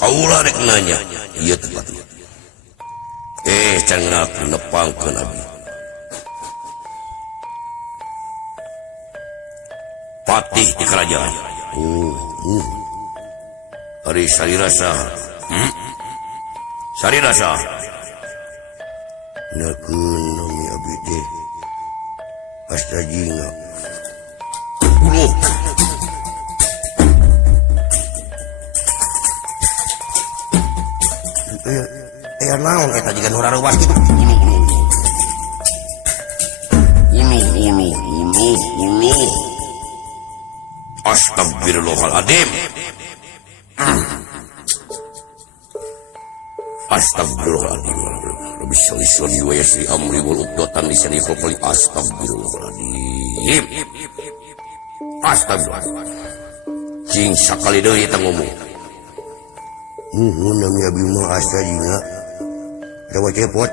kaulah rek nanya ieu tempat can ngaku nepangkeun abdi patih di kerajaan ari sarirasa sarirasa nakeun nami abdi teh astajina uluh naon eta jiga nu rarewas kitu ulu astagfirullahaladzim astagfirullahaladzim Rabbi sholli sholli wa yassir amri wal uqdatan li lisani yafqahu astagfirullahaladzim astagfirullah cing sakali deui eta ngomong nami abdi mah astajina lewat cepot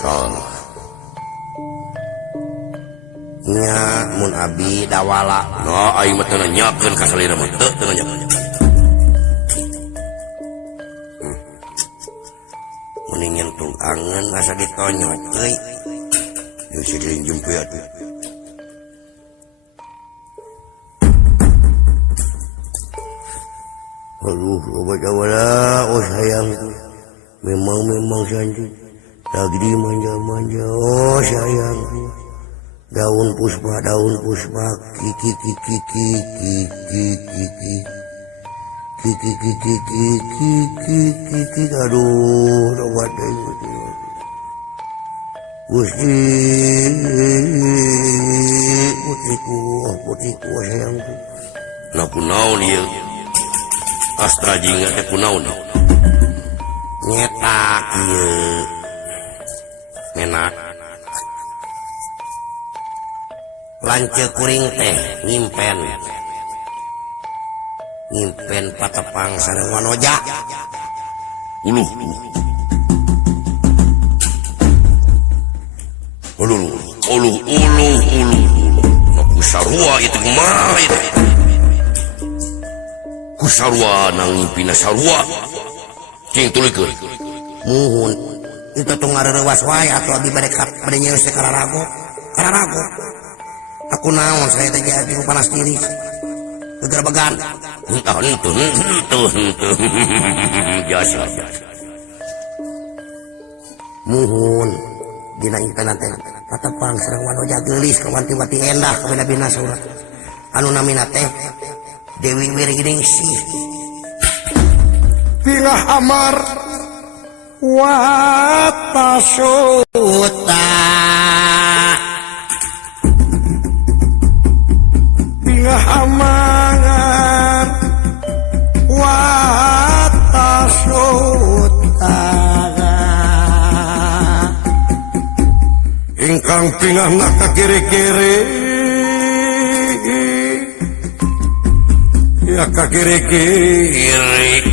salah nya mun abdi dawala nah aing mah teu nanyakeun ka salira mah teu nanyakeun mun nyentuh angeun asa ditonyok euy geus dilinjung pe atuh aduh obat dawala oh sayangku memang cantik lagi dimanja-manja oh sayangku daun puspa kiki aduh obat Gusti putihku sayangku nakunaon ieu Astra jinga teh kunaon nyetak ieu menak lanceuk kuring teh nyimpen patepang sareng wanoja uluh aku sarua itu kumaha itu sarua nang ngipina sarua cing tulikeun muhun itu tong ngarerewas wae atuh abdi bade nyeus teh kararago aku naon saya teh jadi panas diri geger began entah henteu biasa muhun dina impenan teh patepang sareng wanoja geulis kawanti-wanti endah ka bina saurat anu namina teh Dewi Wirginingsih Pingah Amar Watasuta Pingah Amar Watasuta ingkang pingah nak kiri-kiri ya kakiri-kiri